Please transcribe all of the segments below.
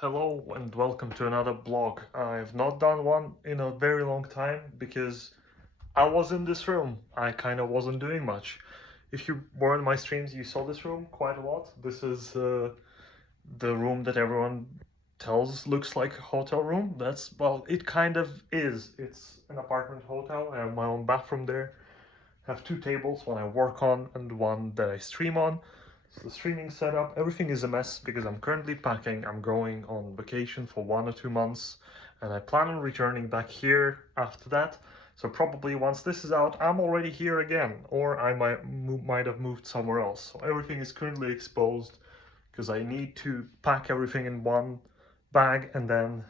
Hello and welcome to another blog. I've not done one in a very long time because I was in this room. I kind of wasn't doing much. If you were in my streams, you saw this room quite a lot. This is the room that everyone tells looks like a hotel room. Well, it kind of is. It's an apartment hotel. I have my own bathroom there. I have two tables, one I work on and one that I stream on. So the streaming setup, everything is a mess because I'm currently packing. I'm going on vacation for 1 or 2 months and I plan on returning back here after that. So probably once this is out, I'm already here again, or I might have moved somewhere else. So everything is currently exposed because I need to pack everything in one bag and then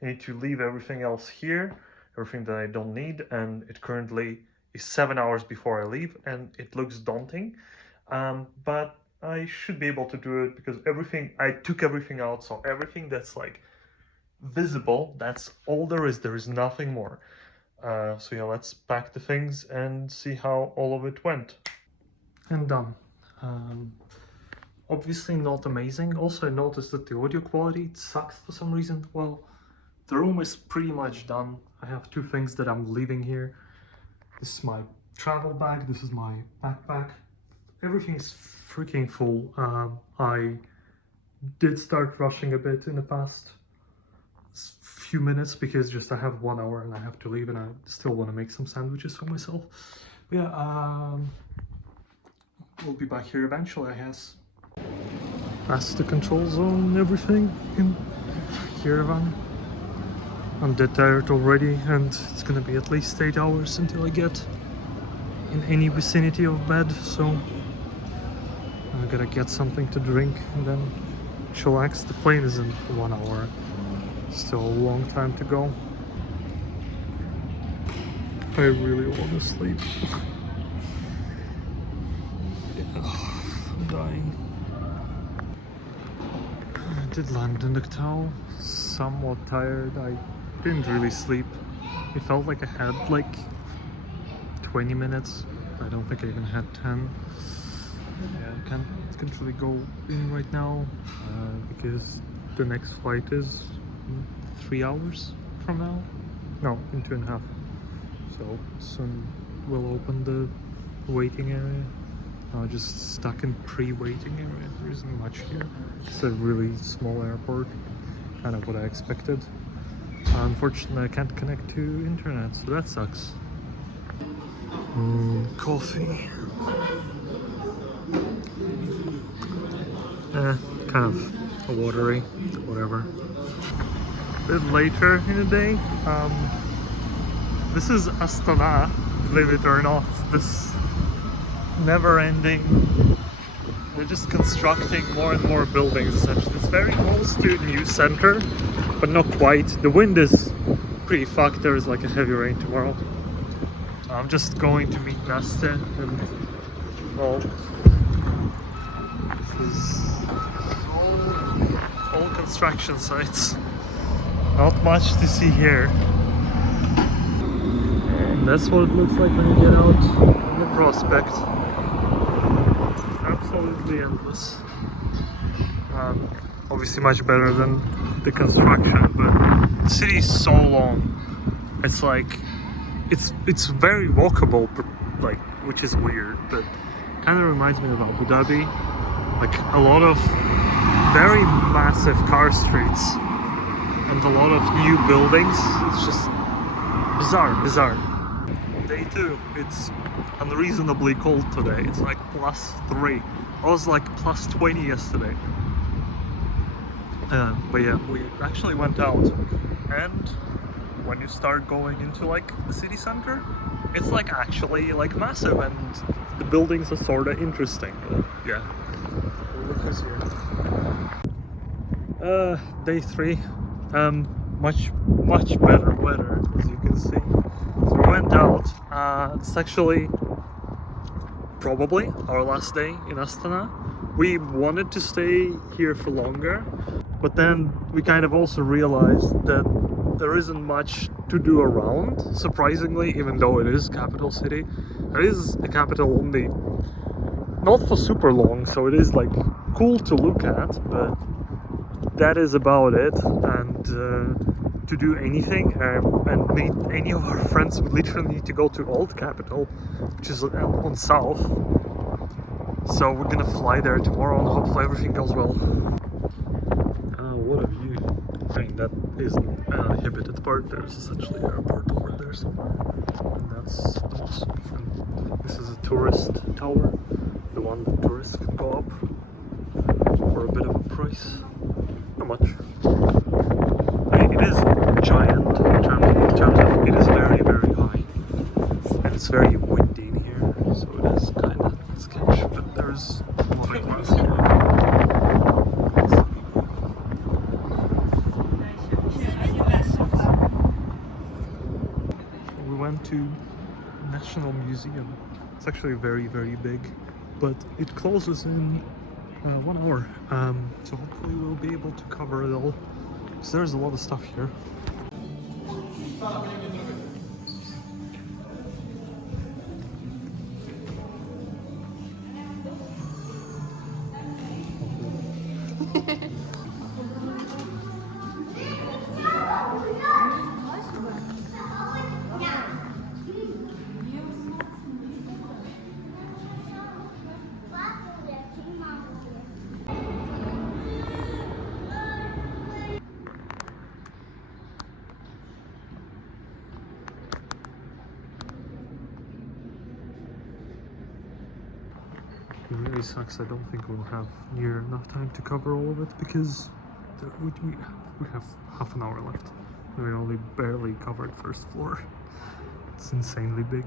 I need to leave everything else here, everything that I don't need, and it currently is 7 hours before I leave and it looks daunting. But I should be able to do it because I took everything out, so everything that's like visible, that's all there is nothing more. So yeah, let's pack the things and see how all of it went. And done. Obviously not amazing. Also I noticed that the audio quality sucks for some reason. Well, the room is pretty much done. I have two things that I'm leaving here. This is my travel bag, this is my backpack. Everything's freaking full. I did start rushing a bit in the past few minutes because just I have 1 hour and I have to leave and I still want to make some sandwiches for myself. But yeah, we'll be back here eventually, I guess. That's the control zone and everything in Yerevan. I'm dead tired already and it's gonna be at least 8 hours until I get in any vicinity of bed, so I gotta get something to drink and then chillax. The plane is in 1 hour. Still a long time to go. I really want to sleep. I'm dying. I did land in the Ktau. Somewhat tired. I didn't really sleep. It felt like I had like 20 minutes. I don't think I even had 10. Yeah, I can't really go in right now because the next flight is 3 hours from now. No, in 2.5. So soon we'll open the waiting area. Just stuck in pre-waiting area. There isn't much here. It's a really small airport, kind of what I expected. Unfortunately, I can't connect to internet, so that sucks. Coffee. Kind of watery, whatever. A bit later in the day. This is Astana, believe it or not. This never-ending. They're just constructing more and more buildings. Essentially, it's very close to the new center, but not quite. The wind is pretty fucked. There is like a heavy rain tomorrow. I'm just going to meet Nasta and well, this is all construction sites. Not much to see here. And that's what it looks like when you get out on the prospect. Absolutely endless. Obviously much better than the construction, but the city is so long. It's like it's very walkable, like, which is weird, but kind of reminds me of Abu Dhabi. Like a lot of very massive car streets and a lot of new buildings. It's just bizarre. Day 2, it's unreasonably cold today. It's like +3. I was like +20 yesterday. But yeah, we actually went out, and when you start going into like the city center, it's like actually like massive and the buildings are sort of interesting. Yeah. Look who's here. Day 3. Much better weather, as you can see. So we went out. It's actually probably our last day in Astana. We wanted to stay here for longer, but then we kind of also realized that there isn't much to do around, surprisingly, even though it is capital city. It is a capital only, not for super long, so it is like cool to look at, but that is about it. And to do anything and meet any of our friends, we literally need to go to Old Capital, which is on south. So we're gonna fly there tomorrow and hopefully everything goes well. What a view. I mean, that is an uninhibited part. There's essentially an airport over there somewhere. And that's the mosque. And this is a tourist tower. The one that tourists can go up for a bit of a price. Not much. I mean, it is giant in terms of it is very, very high. And it's very windy in here, so it is kind of sketch, but there's a lot of grass here. We went to National Museum. It's actually very, very big, but it closes in 1 hour. So hopefully we'll be able to cover it all, because there's a lot of stuff here. It really sucks. I don't think we'll have near enough time to cover all of it, because we have half an hour left. We only barely covered first floor. It's insanely big.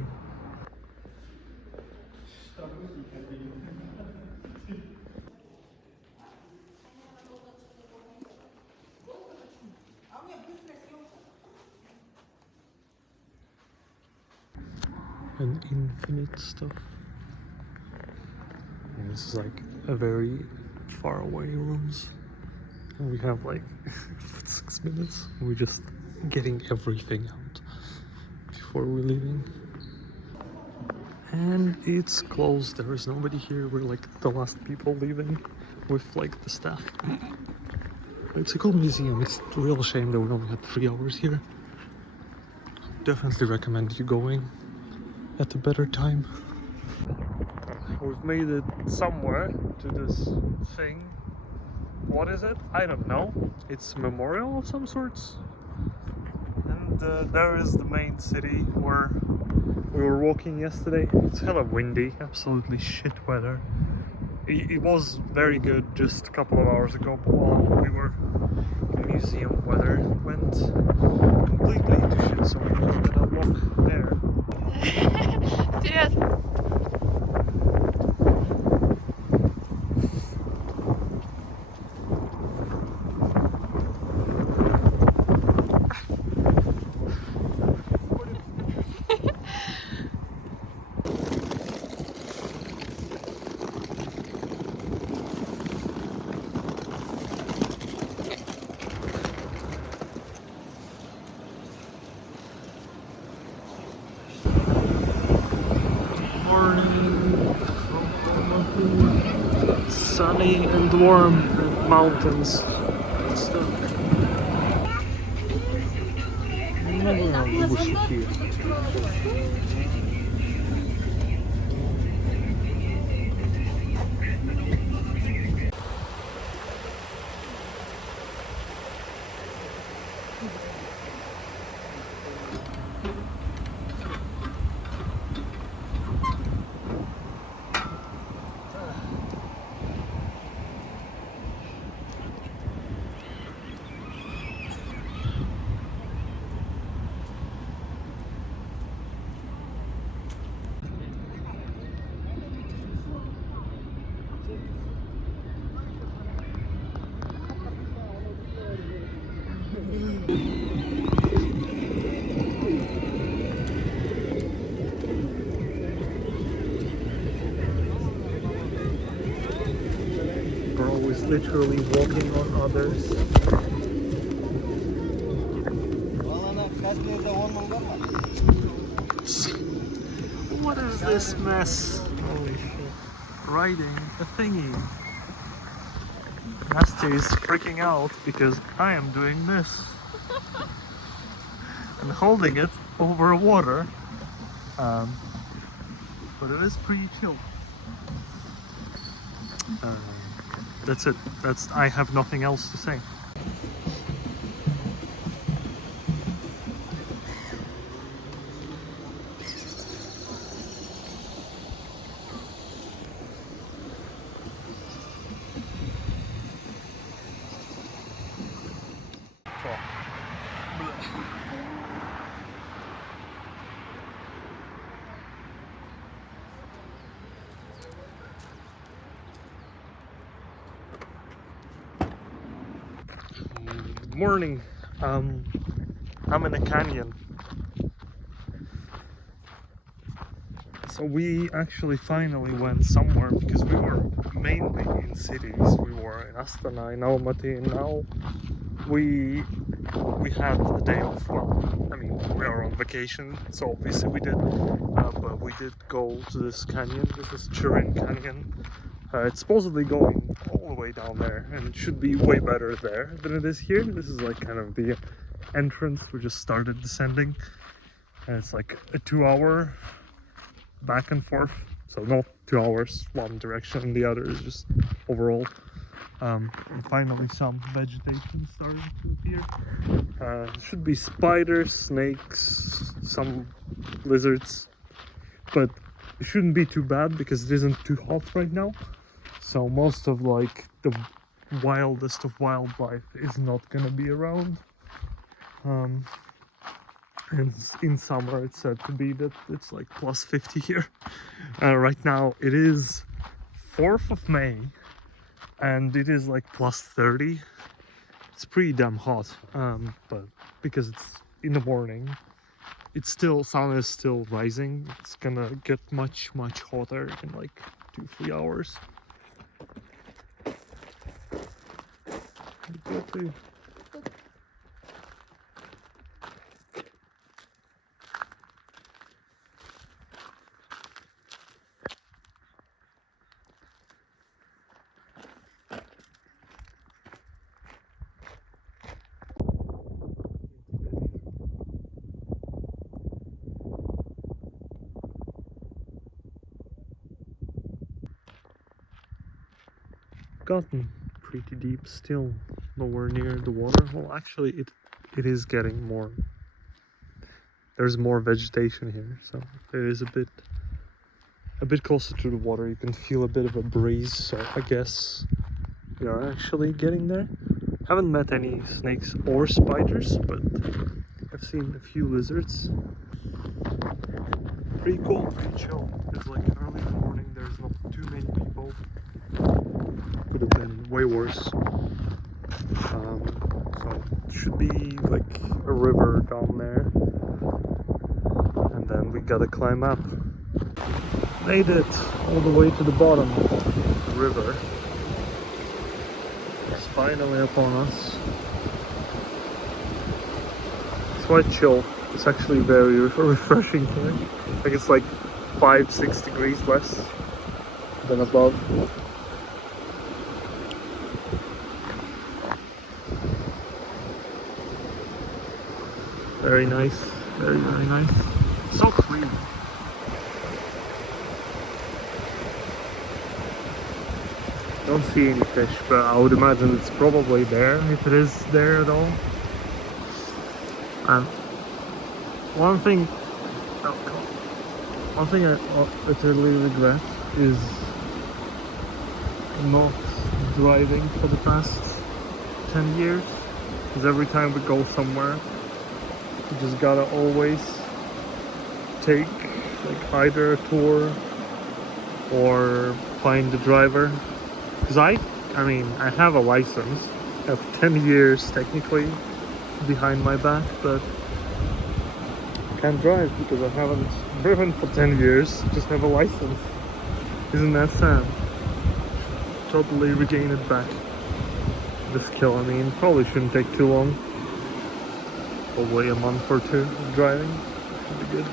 And infinite stuff. And this is like a very far away rooms. And we have like 6 minutes. We're just getting everything out before we're leaving. And it's closed. There is nobody here. We're like the last people leaving with like the staff. It's a cool museum. It's a real shame that we only had 3 hours here. Definitely recommend you going at a better time. We've made it somewhere to this thing. What is it? I don't know. It's a memorial of some sorts. And there is the main city where we were walking yesterday. It's hella windy, absolutely shit weather. It was very good just a couple of hours ago, but while we were in museum, weather went completely to shit, so we're gonna walk there. Привет! Sunny and warm mountains. Bro is literally walking on others. What is this mess? Holy shit. Riding a thingy. Nasty is freaking out because I am doing this and holding it over water, but it is pretty chill. That's it. I have nothing else to say. Morning. I'm in a canyon. So we actually finally went somewhere because we were mainly in cities. We were in Astana, in Almaty, and now we had a day off. Well, I mean, we are on vacation, so obviously we did, but we did go to this canyon. This is Tezur Canyon. It's supposedly going all the way down there, and it should be way better there than it is here. This is like kind of the entrance. We just started descending, and it's like a 2-hour back and forth. So not 2 hours one direction and the other, is just overall. And finally some vegetation starting to appear. Should be spiders, snakes, some lizards, but it shouldn't be too bad because it isn't too hot right now. So most of like the wildest of wildlife is not gonna be around. And in summer it's said to be that it's like plus 50 here. Right now it is 4th of May and it is like plus 30. It's pretty damn hot, but because it's in the morning, it's still, sun is still rising. It's gonna get much hotter in like 2-3 hours. Gotten pretty deep, still nowhere near the water. Well, actually it is getting more. There's more vegetation here, so it is a bit closer to the water. You can feel a bit of a breeze, so I guess we are actually getting there. Haven't met any snakes or spiders, but I've seen a few lizards. Pretty cool, pretty chill. It's like early in the morning, there's not too many people. Could have been way worse. So it should be like a river down there, and then we gotta climb up. Made it all the way to the bottom of the river. It's finally upon us. It's quite chill. It's actually very refreshing here. Like it's like 5-6 degrees less than above. Very nice, very nice. So clean. Don't see any fish, but I would imagine it's probably there, if it is there at all. One thing I totally regret is not driving for the past 10 years. Because every time we go somewhere, you just gotta always take like either a tour or find the driver. Because I mean, I have a license. I have 10 years technically behind my back, but I can't drive because I haven't driven for 10 years. Just have a license. Isn't that sad? Totally regain it back. The skill, I mean, probably shouldn't take too long. Probably a month or two of driving should be good.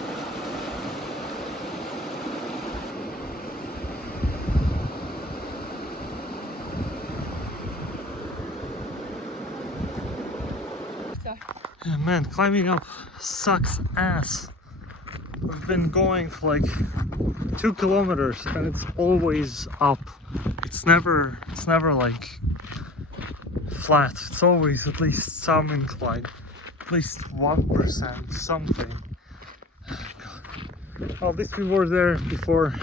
Yeah, man, climbing up sucks ass. We've been going for like 2 kilometers and it's always up. It's never like flat. It's always at least some incline, at least 1%, something. God. Well, at least we were there before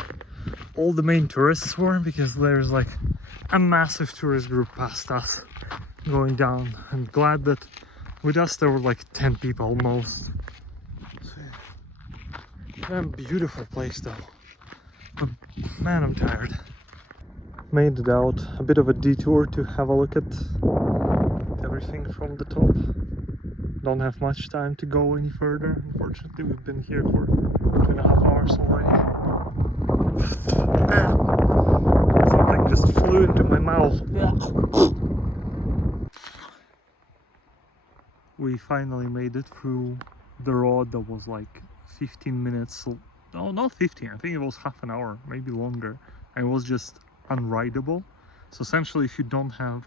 all the main tourists were, because there's like a massive tourist group past us going down. I'm glad that with us there were like 10 people almost. So, beautiful place though, but man, I'm tired. Made it out, a bit of a detour to have a look at everything from the top. Don't have much time to go any further, unfortunately. We've been here for 2.5 hours already. Something just flew into my mouth. We finally made it through the road that was like 15 minutes. No, not 15, I think it was half an hour, maybe longer. And it was just unrideable. So essentially, if you don't have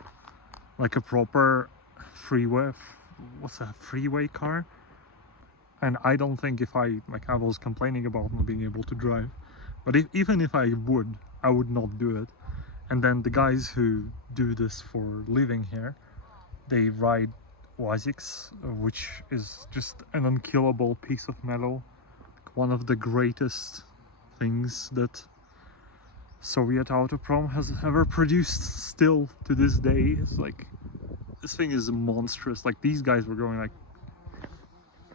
like a proper freeway, what's a freeway car, and I don't think if I was complaining about not being able to drive, but even if I would not do it. And then the guys who do this for living here, they ride Issyks, which is just an unkillable piece of metal, one of the greatest things that Soviet Autoprom has ever produced. Still to this day, it's like, this thing is monstrous. Like, these guys were going like,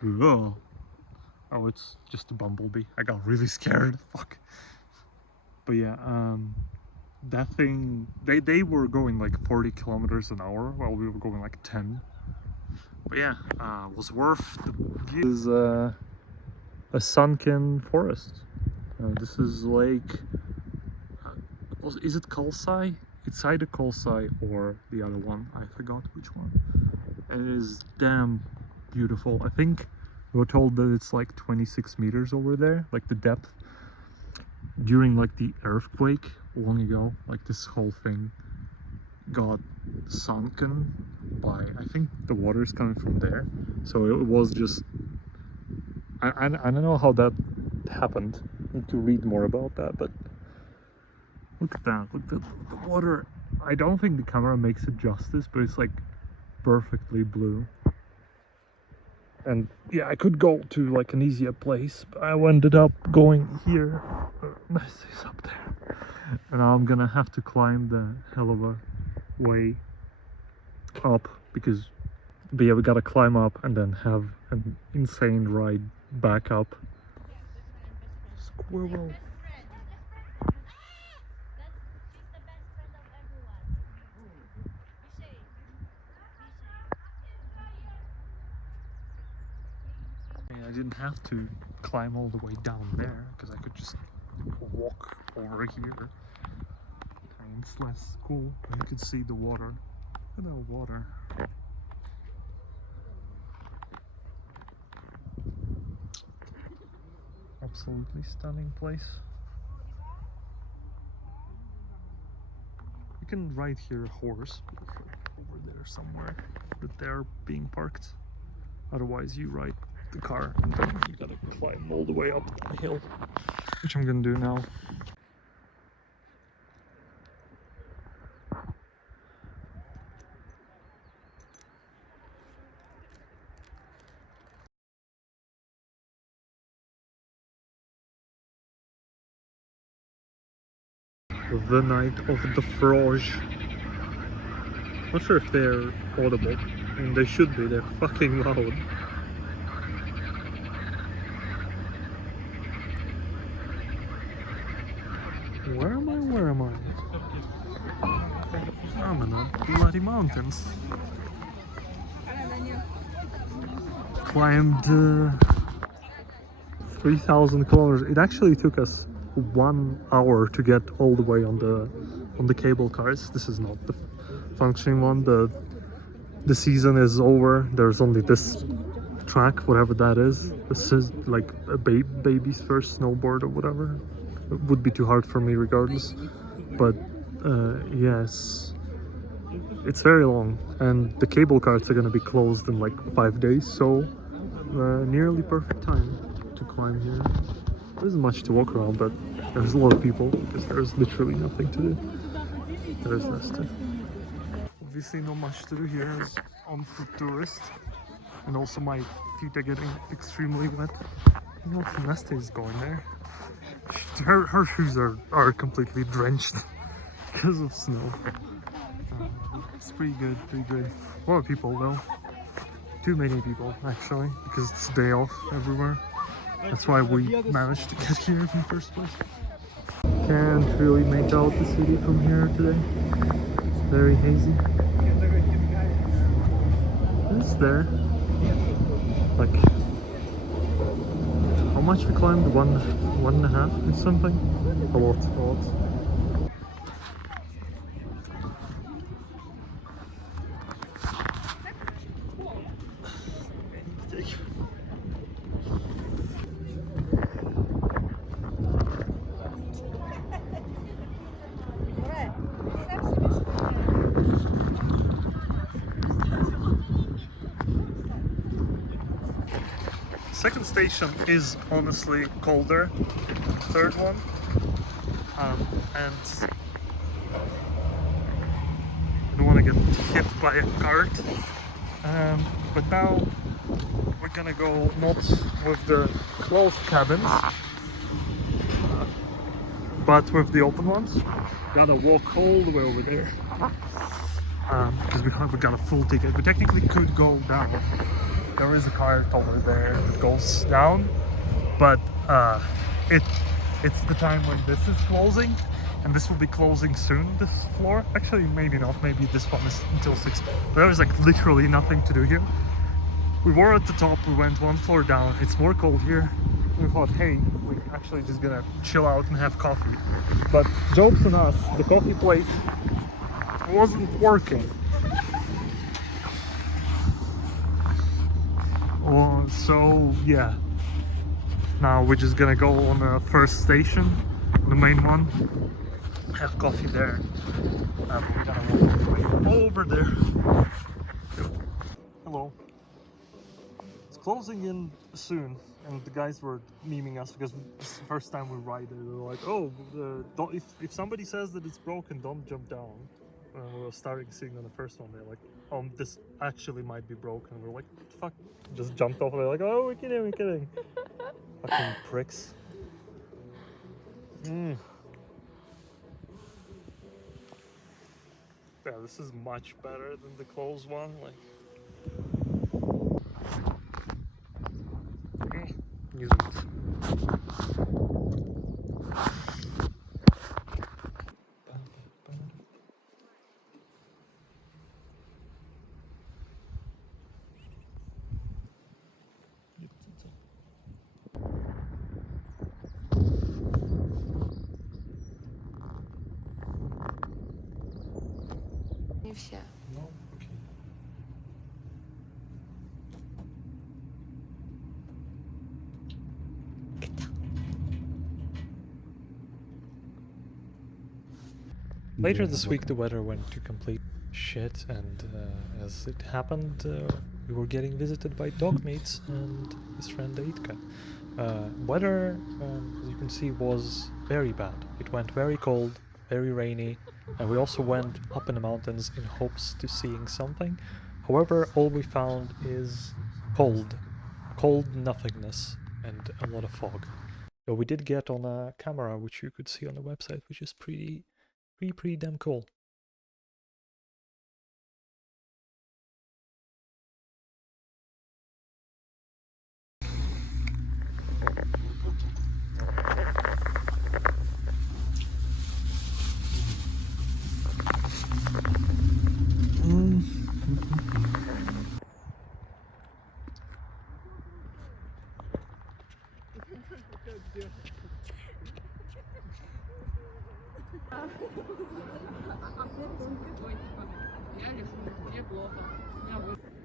whoa. Oh, it's just a bumblebee. I got really scared. Fuck. But yeah, that thing, they were going like 40 kilometers an hour while we were going like 10. But yeah, was worth the view. This is a sunken forest. This is Lake, is it Kalsai? It's either Kalsai or the other one, I forgot which one. And it is damn beautiful. I think we were told that it's like 26 meters over there, like the depth. During like the earthquake long ago, like this whole thing got sunken by, I think the water is coming from there. So it was just, I don't know how that happened. I need to read more about that, but look at that, look at the water. I don't think the camera makes it justice, but it's like perfectly blue. And yeah, I could go to like an easier place, but I ended up going here. Is up there, and now I'm gonna have to climb the hell of a way up, because, but yeah, we gotta climb up and then have an insane ride back up. Squirrel. I didn't have to climb all the way down there, because I could just walk over here. And it's less cool, but you could see the water. Look at that water. Absolutely stunning place. You can ride here a horse over there somewhere, but they're being parked. Otherwise you ride the car and then you gotta climb all the way up the hill, which I'm gonna do now. The Night of the Froge. Not sure if they're audible. I mean, they should be, they're fucking loud. Where am I? Where am I? I'm in the bloody mountains. Climbed 3,000 kilometers. It actually took us 1 hour to get all the way on the cable cars. This is not the functioning one. The season is over. There's only this track, whatever that is. This is like a baby's first snowboard or whatever. It would be too hard for me regardless. But yes, it's very long, and the cable cars are gonna be closed in like 5 days, so nearly perfect time to climb here. There isn't much to walk around, but there's a lot of people because there's literally nothing to do. There's Nesta. Obviously not much to do here as on-foot tourist, and also my feet are getting extremely wet. You know, Nesta is going there. Her shoes are completely drenched because of snow. It's pretty good, pretty good. A lot of people though. Too many people actually, because it's a day off everywhere. That's why we managed to get here in the first place. Can't really make out the city from here today. It's very hazy. It's there. Like, how much we climbed? One and a half or something? A lot, a lot. Second station is honestly colder than the third one, and I don't want to get hit by a cart. But now we're gonna go not with the closed cabins, but with the open ones. Gotta walk all the way over there because we got a full ticket. We technically could go down. There is a cart over there that goes down, but it's the time when this is closing, and this will be closing soon, this floor. Actually, maybe not, maybe this one is until 6, but there was like literally nothing to do here. We were at the top, we went one floor down, it's more cold here. We thought, hey, we're actually just gonna chill out and have coffee. But jokes on us, the coffee place wasn't working. So yeah, now we're just gonna go on the first station, the main one, have coffee there, and we're gonna walk over there. Hello. It's closing in soon, and the guys were memeing us because it's the first time we ride it. They were like, oh, don't, if somebody says that it's broken, don't jump down. We were sitting on the first one. They're like, this actually might be broken. We're like, fuck, just jumped off. They're like, oh, we're kidding. Fucking pricks. Yeah, this is much better than the closed one. Like, use it. Не все. No? Okay. Later this week the weather went to complete shit, and as it happened, we were getting visited by dog mates and his friend Aitka. Weather, as you can see, was very bad. It went very cold, very rainy, and we also went up in the mountains in hopes to seeing something. However, all we found is cold nothingness, and a lot of fog. So we did get on a camera, which you could see on the website, which is pretty damn cool.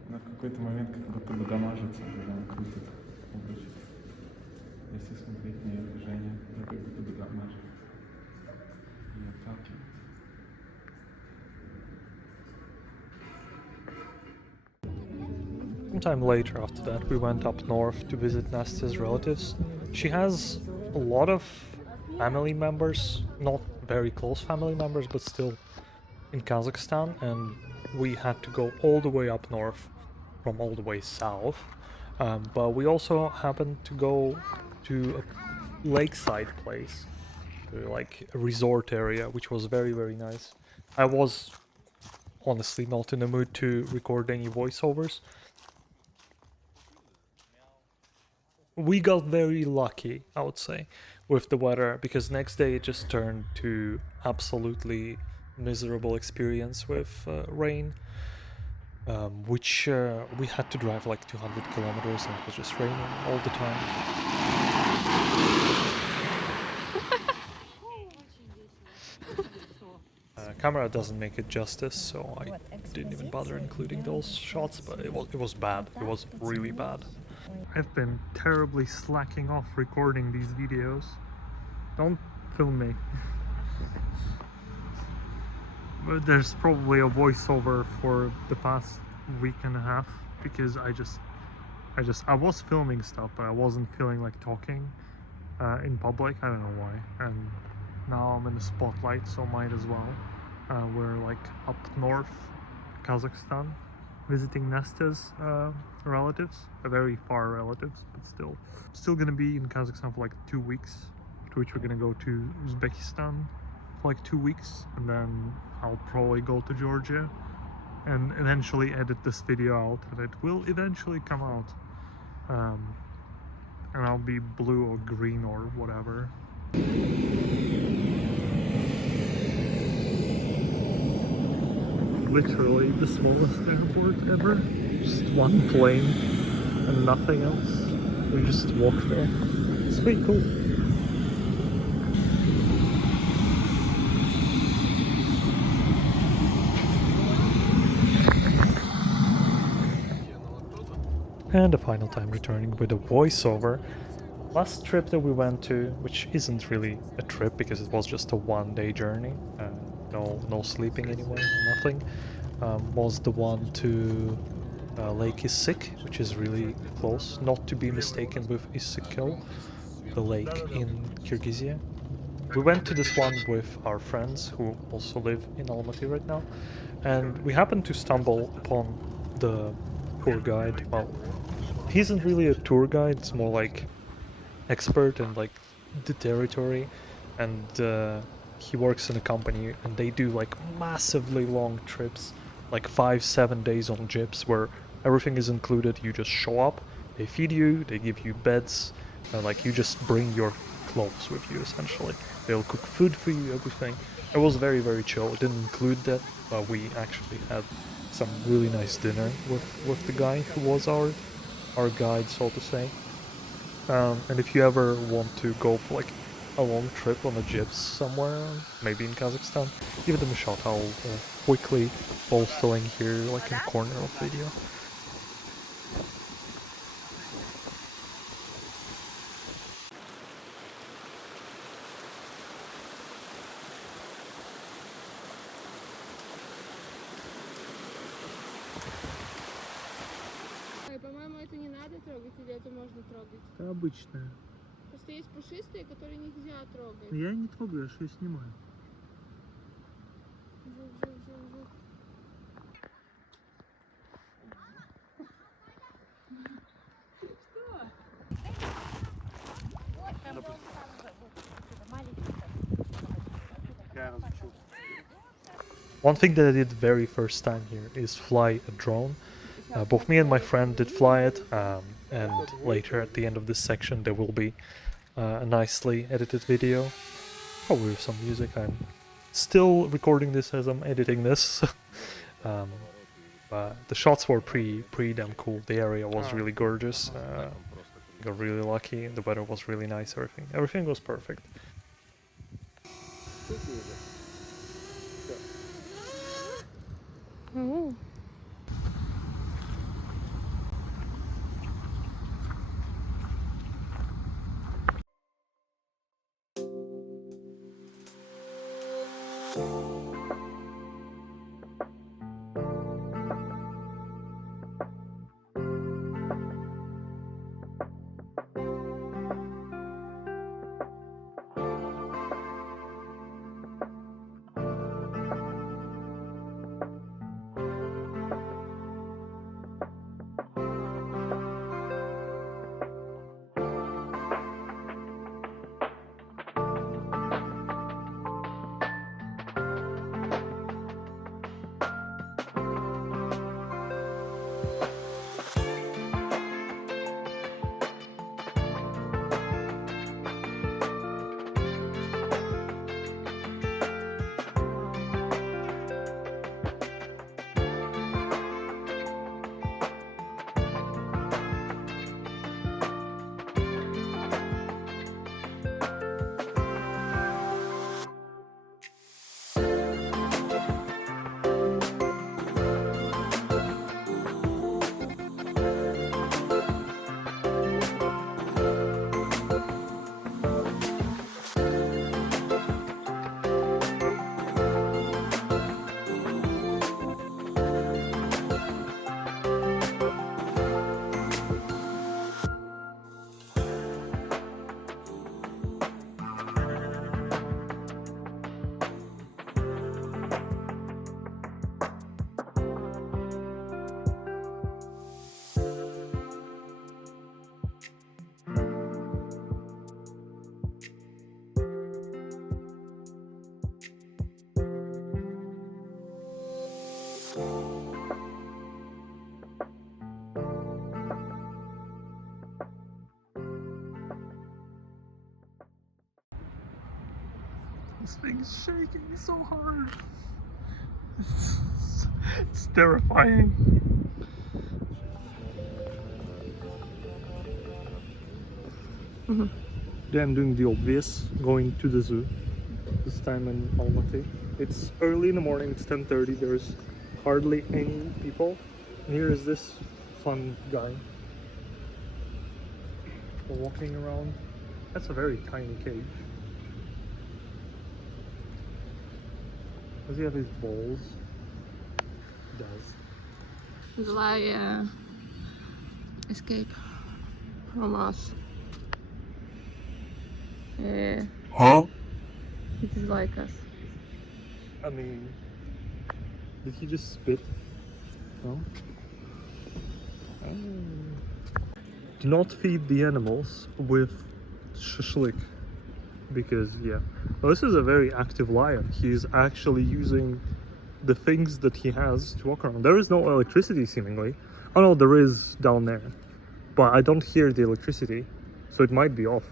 На какой-то момент как будто бы дамажится, когда он крутит обруч. Если смотреть на ее движение, она как будто бы дамажит и отталкивает. Sometime later after that, we went up north to visit Nastya's relatives. She has a lot of family members, not very close family members, but still in Kazakhstan, and we had to go all the way up north from all the way south. But we also happened to go to a lakeside place, like a resort area, which was very, very nice. I was honestly not in the mood to record any voiceovers. We got very lucky, I would say, with the weather, because next day it just turned to absolutely miserable experience with rain, which we had to drive like 200 kilometers and it was just raining all the time. Camera doesn't make it justice, so I didn't even bother including those shots, but it was bad. It was really bad. I've been terribly slacking off recording these videos. Don't film me. But there's probably a voiceover for the past week and a half because I was filming stuff, but I wasn't feeling like talking in public. I don't know why. And now I'm in the spotlight, so might as well. We're like up north, Kazakhstan, visiting Nesta's relatives, very far relatives, but still gonna be in Kazakhstan for like 2 weeks, to which we're gonna go to Uzbekistan for like 2 weeks, and then I'll probably go to Georgia and eventually edit this video out, and it will eventually come out, and I'll be blue or green or whatever. Literally the smallest airport ever. Just one plane and nothing else. We just walk there. It's pretty cool. And the final time returning with a voiceover. Last trip that we went to, which isn't really a trip because it was just a 1-day journey, no sleeping anywhere, nothing, was the one to Lake Issyk, which is really close, not to be mistaken with Issyk, the lake in Kyrgyzia. We went to this one with our friends who also live in Almaty right now, and we happened to stumble upon the tour guide. Well, he isn't really a tour guide, it's more like expert in like the territory, and he works in a company and they do like massively long trips, like 5-7 days on jips where everything is included. You just show up, they feed you, they give you beds, like you just bring your clothes with you essentially. They'll cook food for you, everything. It was very, very chill. It didn't include that, but we actually had some really nice dinner with the guy who was our guide, so to say. And if you ever want to go for like a long trip on a gyps somewhere, maybe in Kazakhstan, give them a shot. I'll quickly post the link here, like in the corner of the video. По-моему, это не надо трогать, или это можно трогать? Это обычная. Просто есть пушистые, которые нельзя трогать. Я не трогаю, я же ее снимаю. Жук. One thing that I did very first time here is fly a drone. Both me and my friend did fly it, and later at the end of this section there will be a nicely edited video, probably with some music. I'm still recording this as I'm editing this. But the shots were pretty damn cool. The area was really gorgeous. Got really lucky. The weather was really nice. Everything was perfect. Oh. This thing's shaking so hard. It's terrifying. Yeah, I'm doing the obvious, going to the zoo. This time in Almaty. It's early in the morning, it's 10:30, there's hardly any people. And here is this fun guy walking around. That's a very tiny cage. Does he have his balls? He does. Will I escape from us? Huh? It is like us. I mean, did he just spit? No? Do not feed the animals with shashlik. Because, yeah. Well, this is a very active lion. He's actually using the things that he has to walk around. There is no electricity, seemingly. Oh no, there is down there. But I don't hear the electricity. So it might be off.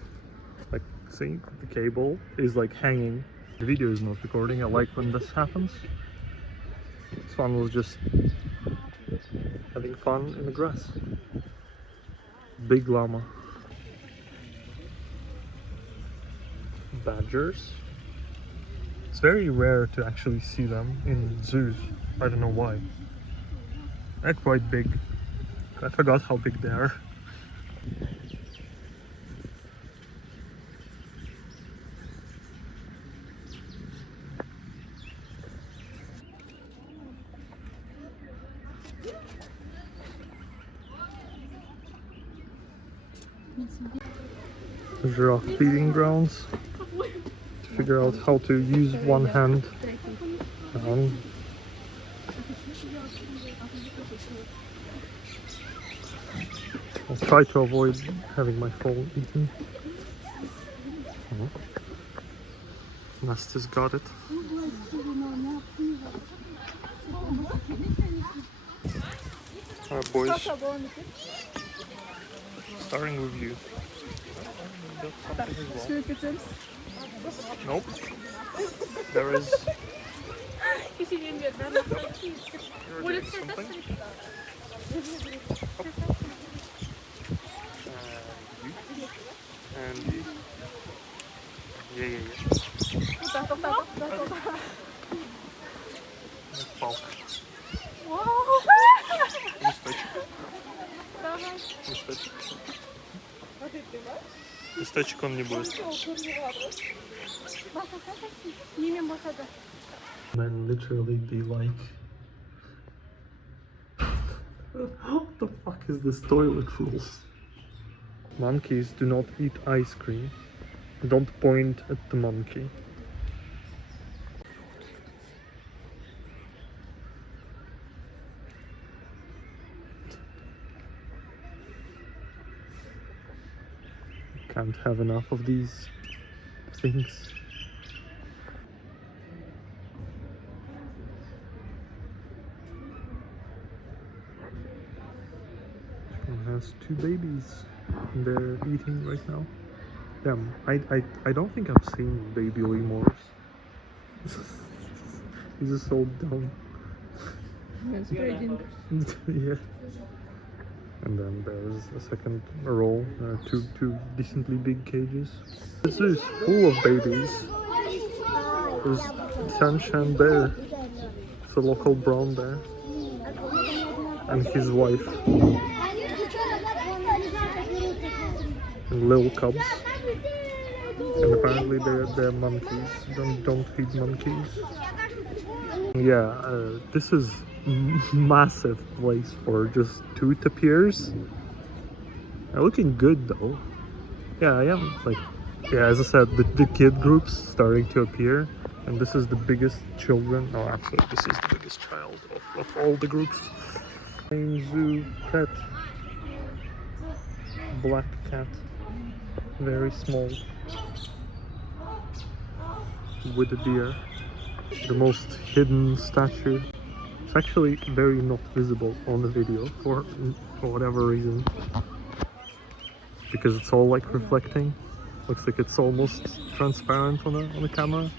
Like, see? The cable is like hanging. The video is not recording. I like when this happens. This one was just having fun in the grass. Big llama. Badgers. It's very rare to actually see them in zoos. I don't know why. They're quite big. I forgot how big they are. Giraffe feeding grounds. To figure out how to use one hand. I'll try to avoid having my phone eaten. Nasty's got it. Alright, boys. Starting with you. Got something as well. Nope. There is. There is something. And you. Yeah. Палка. Листочек. Листочек он не будет. Men literally be like, what the fuck is this toilet rules? Monkeys do not eat ice cream. Don't point at the monkey. Can't have enough of these things. It has two babies and they're eating right now. Damn, I don't think I've seen baby lemurs. He's just so dumb. That's pretty. Yeah. And then there's a second row, two decently big cages. This is full of babies. There's Shanshan bear, it's a local brown bear, and his wife, and little cubs. And apparently they're monkeys. Don't feed monkeys. Yeah, this is massive place for just two tapirs. They're looking good though. Yeah, I am like, yeah, as I said, the kid groups starting to appear, and this is the biggest children. No, actually, this is the biggest child of all the groups. Zoo pet, black cat, very small, with a deer. The most hidden statue. It's actually very not visible on the video for whatever reason. Because it's all like reflecting. Looks like it's almost transparent on the camera.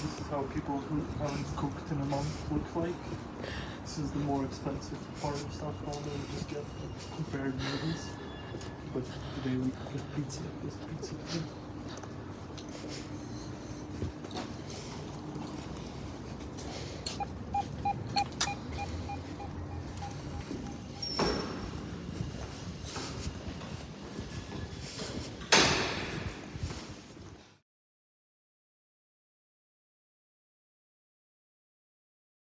This is how people who haven't cooked in a month look like. This is the more expensive part of stuff. Normally you just get prepared noodles. But today we get pizza. This pizza.